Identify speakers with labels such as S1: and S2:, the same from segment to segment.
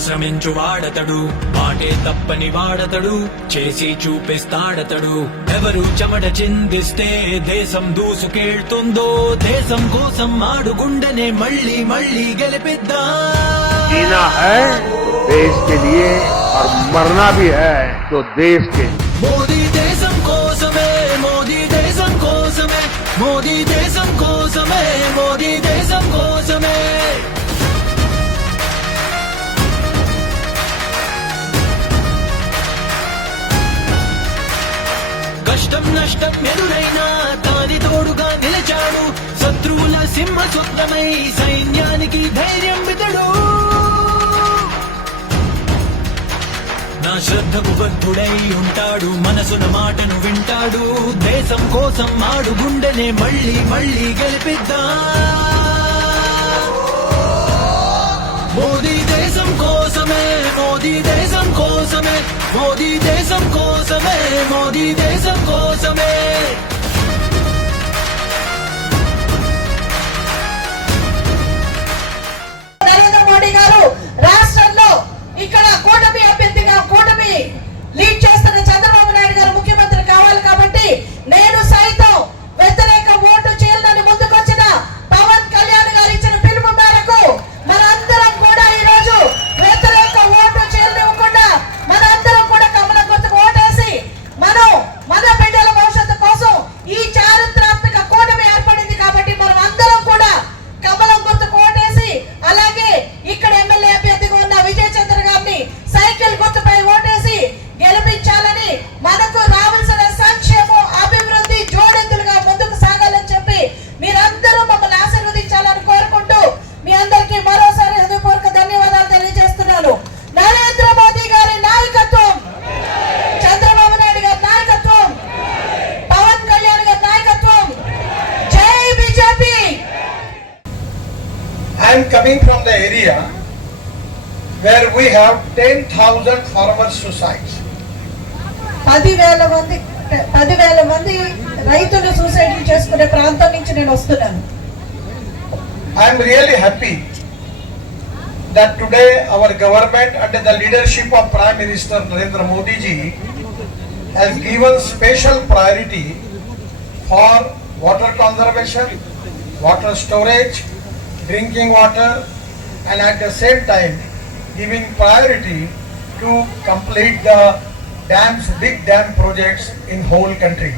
S1: శ్రమించు వాడతడు మాటే తప్పని వాడతడు చేసి చూపిస్తాడతడు ఎవరు చెమట చిందిస్తే దేశం దూసుకెళ్తుందో దేశం కోసం ఆడు గుండెనే మళ్ళీ మళ్ళీ గెలిపిద్దా
S2: जीना है देश के लिए और मरना भी है तो देश के लिए
S1: మోదీ దేశం కోసమే మోదీ దేశం కోసమే మోదీ కష్టం ఎదురైనా తాని తోడుగా నిలిచాడు. శత్రువుల సింహ స్వప్నమై సైన్యానికి ధైర్యం వితడు నా శ్రద్ధకు బద్ధుడై ఉంటాడు. మనసున మాటను వింటాడు. దేశం కోసం మాడు గుండెనే మళ్ళీ మళ్ళీ గెలిపిద్దా. మోదీ దేశం కోసమే మోదీ దేశం కోసమే మోదీ దేశం కోసమే మోదీ దేశం కోసమే
S3: Narendra
S4: I am coming from the area where we have 10,000 farmer suicides.
S3: పదివేల మంది పదివేల మంది రైతులు సూసైడ్ చేసుకునే ప్రాంతం నుంచి నేను వస్తున్నాను
S4: I am really happy that today our government under the leadership of Prime Minister Narendra Modi ji has given special priority for water conservation, water storage, drinking water and at the same time giving priority to complete the dams, big dam projects in whole country.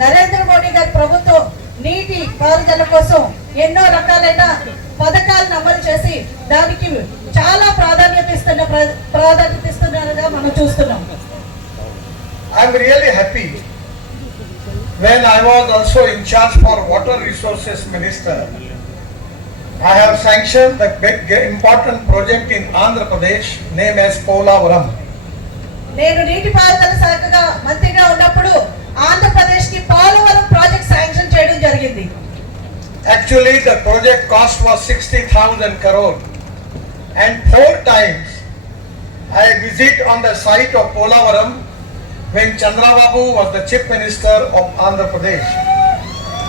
S3: Narendra Modi గారి ప్రభుత్వం నీటి పారుదల కోసం ఎన్నో రకాలైన పథకాలను అమలు చేసి దానికి చాలా ప్రాధాన్యత ఇస్తున్న ప్ర- ప్రాధాన్యత ఇస్తున్నారుగా మనం చూస్తున్నాం
S4: really happy when I was also in charge for water resources minister. I have sanctioned the big important project in Andhra Pradesh named as Polavaram.
S3: నేను నీటిపారుదల శాఖగా మంత్రిగా ఉన్నప్పుడు ఆంధ్రప్రదేశ్కి పోలవరం ప్రాజెక్ట్ శాంక్షన్ చేయడం జరిగింది
S4: Actually, the project cost was 60,000 crore. And four times I visit on the site of Polavaram when Chandrababu was the chief minister of Andhra Pradesh.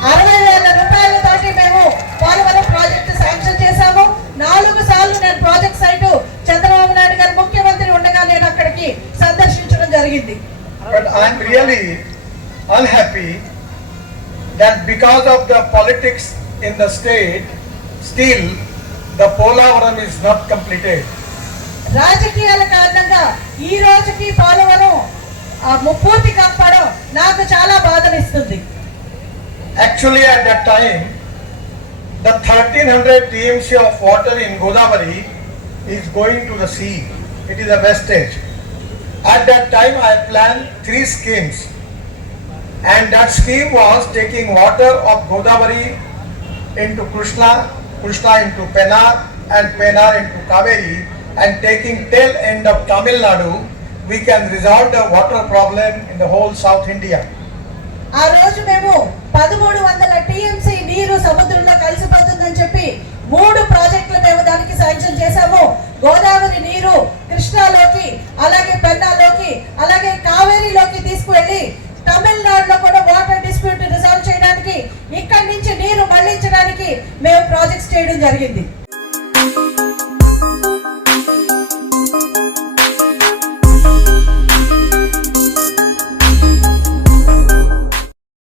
S3: అరవై వేల రూపాయలతోటి మేము పోలవరం ప్రాజెక్టు శాంక్షన్ చేశాము నాలుగు సార్లు నేను ప్రాజెక్ట్ సైటు చంద్రబాబు నాయుడు గారు ముఖ్యమంత్రి ఉండగా నేను అక్కడికి సందర్శించడం జరిగింది
S4: But I am really unhappy that because of the politics in the state, still the Polavaram is not completed.
S3: రాజకీయాల కారణంగా ఈ రోజుకి పోలవరం పూర్తి కాకపోవడం నాకు చాలా బాధనిస్తుంది
S4: Actually, at that time, the 1300 TMC of water in Godavari is going to the sea. It is a wastage. At that time, I planned three schemes. And that scheme was taking water of Godavari into Krishna, Krishna into Penar, and Penar into Kaveri, and taking tail end of Tamil Nadu, we can resolve the water problem in the whole South India.
S3: ఆ రోజు మేము చెప్పి మూడు ప్రాజెక్టులు మేము దానికి sanction చేశాము. గోదావరి నీరు కృష్ణాలోకి అలాగే పెన్నాలోకి అలాగే కావేరీలోకి తీసుకువెళ్ళి తమిళనాడులో కూడా వాటర్ డిస్ప్యూట్ రిజాల్వ్ చేయడానికి ఇక్కడి నుంచి నీరు మళ్ళించడానికి మేము ప్రాజెక్ట్స్ చేయడం జరిగింది.